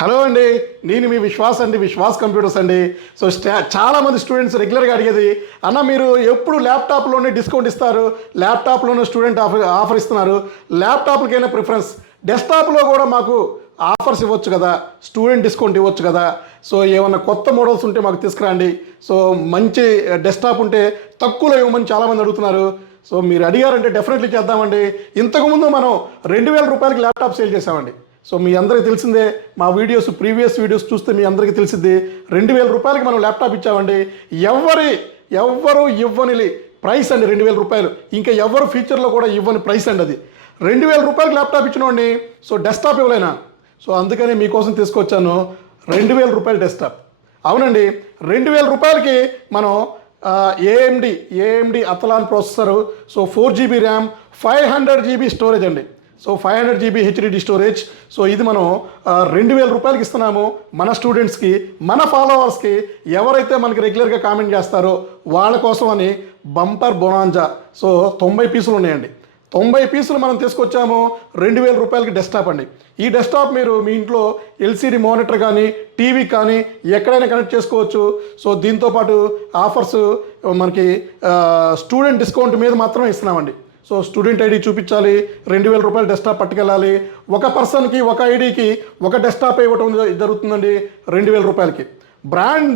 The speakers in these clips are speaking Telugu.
హలో అండి, నేను మీ విశ్వాస్ అండి, విశ్వాస్ కంప్యూటర్స్ అండి. సో చాలామంది స్టూడెంట్స్ రెగ్యులర్గా అడిగేది, అన్న మీరు ఎప్పుడు ల్యాప్టాప్లోనే డిస్కౌంట్ ఇస్తారు, ల్యాప్టాప్లోనే స్టూడెంట్ ఆఫర్ ఇస్తున్నారు, ల్యాప్టాప్లకైనా ప్రిఫరెన్స్, డెస్క్టాప్లో కూడా మాకు ఆఫర్స్ ఇవ్వచ్చు కదా, స్టూడెంట్ డిస్కౌంట్ ఇవ్వచ్చు కదా, సో ఏమన్నా కొత్త మోడల్స్ ఉంటే మాకు తీసుకురండి, సో మంచి డెస్క్టాప్ ఉంటే తక్కువలో ఇవ్వమని చాలామంది అడుగుతున్నారు. సో మీరు అడిగారంటే డెఫినెట్లీ చేద్దామండి. ఇంతకుముందు మనం 2000 రూపాయలకి ల్యాప్టాప్ సేల్ చేసామండి. సో మీ అందరికీ తెలిసిందే, మా ప్రీవియస్ వీడియోస్ చూస్తే మీ అందరికీ తెలిసింది, 2000 రూపాయలకి మనం ల్యాప్టాప్ ఇచ్చామండి. ఎవ్వరు ఇవ్వని ప్రైస్ అండి 2000 రూపాయలు. ఇంకా ఎవరు ఫ్యూచర్లో కూడా ఇవ్వని ప్రైస్ అండి అది. 2000 రూపాయలకి ల్యాప్టాప్ ఇచ్చినోండి, సో డెస్క్టాప్ ఇవ్వలేనా? సో అందుకని మీకోసం తీసుకొచ్చాను 2000 రూపాయల డెస్క్టాప్. అవునండి, 2000 రూపాయలకి మనం AMD Athlon processor, so 4GB RAM, 500GB storage అండి. So 500GB HDD storage. So ఇది మనం 2000 రూపాయలకి ఇస్తున్నాము మన స్టూడెంట్స్కి, మన ఫాలోవర్స్కి, ఎవరైతే మనకి రెగ్యులర్గా కామెంట్ చేస్తారో వాళ్ళ కోసం అని బంపర్ బొనాంజా. సో 90 పీసులు ఉన్నాయండి. 90 పీసులు మనం తీసుకొచ్చాము 2000 రూపాయలకి డెస్క్టాప్ అండి. ఈ డెస్క్టాప్ మీరు మీ ఇంట్లో ఎల్సిడి మానిటర్ కానీ, టీవీ కానీ ఎక్కడైనా కనెక్ట్ చేసుకోవచ్చు. సో దీంతోపాటు ఆఫర్స్ మనకి స్టూడెంట్ డిస్కౌంట్ మీద మాత్రమే ఇస్తున్నామండి. సో స్టూడెంట్ ఐడి చూపించాలి, 2000 రూపాయల డెస్క్టాప్ పట్టుకెళ్ళాలి. ఒక పర్సన్కి ఒక ఐడికి ఒక డెస్క్టాప్ ఇవ్వటం జరుగుతుందండి 2000 రూపాయలకి.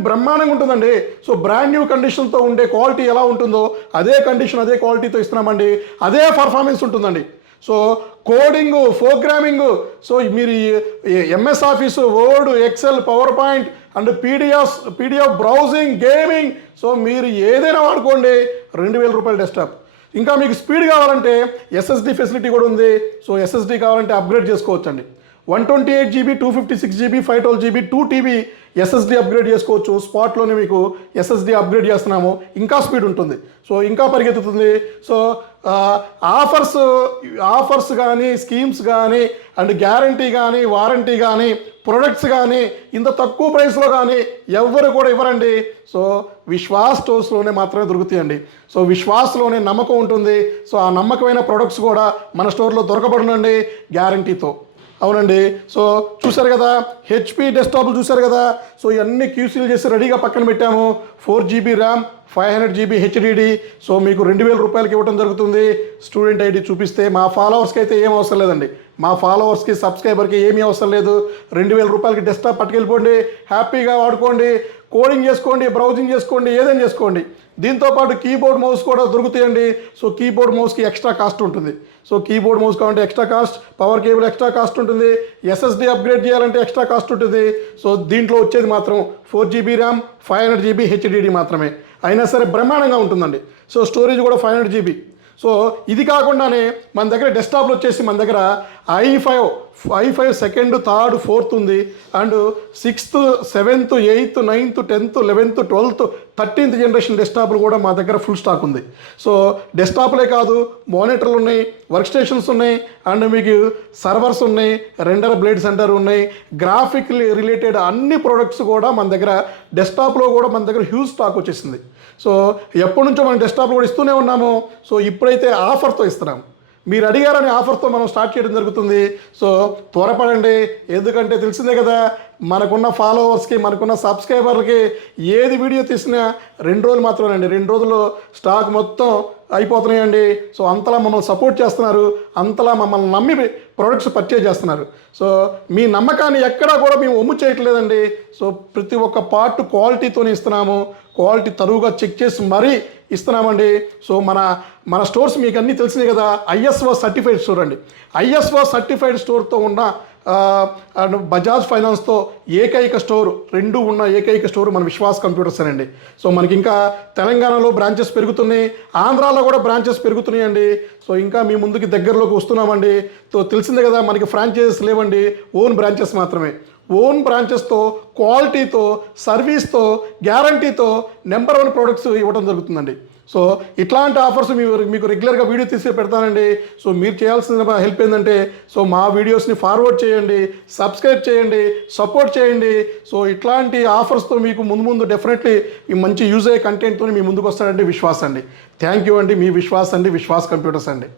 బ్రహ్మాండంగా ఉంటుందండి. సో బ్రాండ్ న్యూ కండిషన్తో ఉండే క్వాలిటీ ఎలా ఉంటుందో అదే కండిషన్, అదే క్వాలిటీతో ఇస్తున్నామండి. అదే పర్ఫార్మెన్స్ ఉంటుందండి. సో కోడింగ్, ప్రోగ్రామింగ్, సో మీరు MS Office, Word, Excel, PowerPoint and PDF browsing, gaming, so మీరు ఏదైనా వాడుకోండి 2000 రూపాయల డెస్క్టాప్. ఇంకా మీకు స్పీడ్ కావాలంటే ఎస్ఎస్డి ఫెసిలిటీ కూడా ఉంది. సో ఎస్ఎస్డి కావాలంటే అప్గ్రేడ్ చేసుకోవచ్చండి. 128GB, 256GB, 512GB, 2TB SSD upgrade చేసుకోవచ్చు. స్పాట్లోనే మీకు ఎస్ఎస్డి అప్గ్రేడ్ చేస్తున్నాము, ఇంకా స్పీడ్ ఉంటుంది, సో ఇంకా పరిగెత్తుతుంది. సో ఆఫర్స్ కానీ, స్కీమ్స్ కానీ, అండ్ గ్యారంటీ కానీ, వారంటీ కానీ, ప్రొడక్ట్స్ కానీ ఇంత తక్కువ ప్రైస్లో కానీ ఎవ్వరు కూడా ఇవ్వరండి. సో విశ్వాస్ స్టోర్స్లోనే మాత్రమే దొరుకుతాయండి. సో విశ్వాస్లోనే నమ్మకం ఉంటుంది. సో ఆ నమ్మకమైన ప్రొడక్ట్స్ కూడా మన స్టోర్లో దొరకబడునండి గ్యారంటీతో. అవునండి, సో చూసారు కదా, హెచ్పి డెస్క్టాప్లు చూసారు కదా. సో ఇవన్నీ క్యూసీలు చేసి రెడీగా పక్కన పెట్టాము. 4GB RAM, 500GB HDD. So మీకు 2000 రూపాయలకి ఇవ్వడం జరుగుతుంది. స్టూడెంట్ ఐడి చూపిస్తే మా ఫాలోవర్స్కి అయితే ఏం అవసరం లేదండి. మా ఫాలోవర్స్కి, సబ్స్క్రైబర్కి ఏమీ అవసరం లేదు. 2000 రూపాయలకి డెస్క్టాప్ పట్టుకెళ్ళిపోండి, హ్యాపీగా వాడుకోండి, కోడింగ్ చేసుకోండి, బ్రౌజింగ్ చేసుకోండి, ఏదైనా చేసుకోండి. దీంతోపాటు కీబోర్డ్ మౌస్ కూడా దొరుకుతాయండి. సో కీబోర్డ్ మౌస్కి ఎక్స్ట్రా కాస్ట్ ఉంటుంది. సో కీబోర్డ్ మౌస్ కావాలంటే extra cost, power cable extra cost ఉంటుంది, ఎస్ఎస్డి అప్గ్రేడ్ చేయాలంటే ఎక్స్ట్రా కాస్ట్ ఉంటుంది. సో దీంట్లో వచ్చేది మాత్రం 4GB ర్యామ్, 500GB హెచ్డిడి మాత్రమే. అయినా సరే బ్రహ్మాండంగా ఉంటుందండి. సో స్టోరేజ్ కూడా 500GB. సో ఇది కాకుండానే మన దగ్గర డెస్క్టాప్లు వచ్చేసి మన దగ్గర i5 సెకండ్, థర్డ్, ఫోర్త్ ఉంది, and 6th, 7th, 8th, 9th, 10th, 11th, 12th, 13th generation డెస్క్టాప్లు కూడా మా దగ్గర ఫుల్ స్టాక్ ఉంది. సో డెస్క్టాప్లే కాదు, మానిటర్లు ఉన్నాయి, వర్క్ స్టేషన్స్ ఉన్నాయి, అండ్ మీకు సర్వర్స్ ఉన్నాయి, రెండర్ బ్లేడ్ సెంటర్ ఉన్నాయి, గ్రాఫిక్ రిలేటెడ్ అన్ని ప్రోడక్ట్స్ కూడా మన దగ్గర డెస్క్టాప్లో కూడా మన దగ్గర హ్యూజ్ స్టాక్ వచ్చేసింది. సో ఎప్పటి నుంచో మనం డెస్క్టాప్లు కూడా ఇస్తూనే ఉన్నాము. సో ఇప్పుడైతే ఆఫర్తో ఇస్తున్నాము. మీరు అడిగారని ఆఫర్తో మనం స్టార్ట్ చేయడం జరుగుతుంది. సో త్వరపడండి, ఎందుకంటే తెలిసిందే కదా, మనకున్న ఫాలోవర్స్కి, మనకున్న సబ్స్క్రైబర్లకి ఏది వీడియో తీసినా 2 రోజులు మాత్రమేనండి. 2 రోజుల్లో స్టాక్ మొత్తం అయిపోతున్నాయండి. సో అంతలా మమ్మల్ని సపోర్ట్ చేస్తున్నారు, అంతలా మమ్మల్ని నమ్మి ప్రొడక్ట్స్ పర్చేజ్ చేస్తున్నారు. సో మీ నమ్మకాన్ని ఎక్కడా కూడా మేము ఒమ్ము చేయట్లేదండి. సో ప్రతి ఒక్క పార్ట్ క్వాలిటీతోనే ఇస్తున్నాము, క్వాలిటీ తరువుగా చెక్ చేసి మరీ ఇస్తున్నామండి. సో మన స్టోర్స్ మీకు అన్నీ తెలిసినాయి కదా, ఐఎస్ఓ సర్టిఫైడ్ స్టోర్ అండి. ఐఎస్ఓ సర్టిఫైడ్ స్టోర్తో ఉన్న అండ్ బజాజ్ ఫైనాన్స్తో ఏకైక స్టోర్, 2 ఉన్న ఏకైక స్టోర్ మన విశ్వాస్ కంప్యూటర్స్ అండి. సో మనకి ఇంకా తెలంగాణలో బ్రాంచెస్ పెరుగుతున్నాయి, ఆంధ్రాలో కూడా బ్రాంచెస్ పెరుగుతున్నాయండి. సో ఇంకా మీ ముందుకి దగ్గరలోకి వస్తున్నామండి. సో తెలిసిందే కదా, మనకి ఫ్రాంచైజెస్ లేవండి, ఓన్ బ్రాంచెస్ మాత్రమే. ఓన్ బ్రాంచెస్తో, క్వాలిటీతో, సర్వీస్తో, గ్యారంటీతో నెంబర్ 1 ప్రోడక్ట్స్ ఇవ్వడం జరుగుతుందండి. సో ఇట్లాంటి ఆఫర్స్ మీకు రెగ్యులర్గా వీడియో తీసి పెడతానండి. సో మీరు చేయాల్సిన హెల్ప్ ఏంటంటే, సో మా వీడియోస్ని ఫార్వర్డ్ చేయండి, సబ్స్క్రైబ్ చేయండి, సపోర్ట్ చేయండి. సో ఇట్లాంటి ఆఫర్స్తో మీకు ముందు డెఫినెట్లీ ఈ మంచి యూజ్ అయ్యే కంటెంట్తో మీ ముందుకు వస్తాడండి విశ్వాస్ అండి. థ్యాంక్ యూ అండి. మీ విశ్వాస్ అండి, విశ్వాస్ కంప్యూటర్స్ అండి.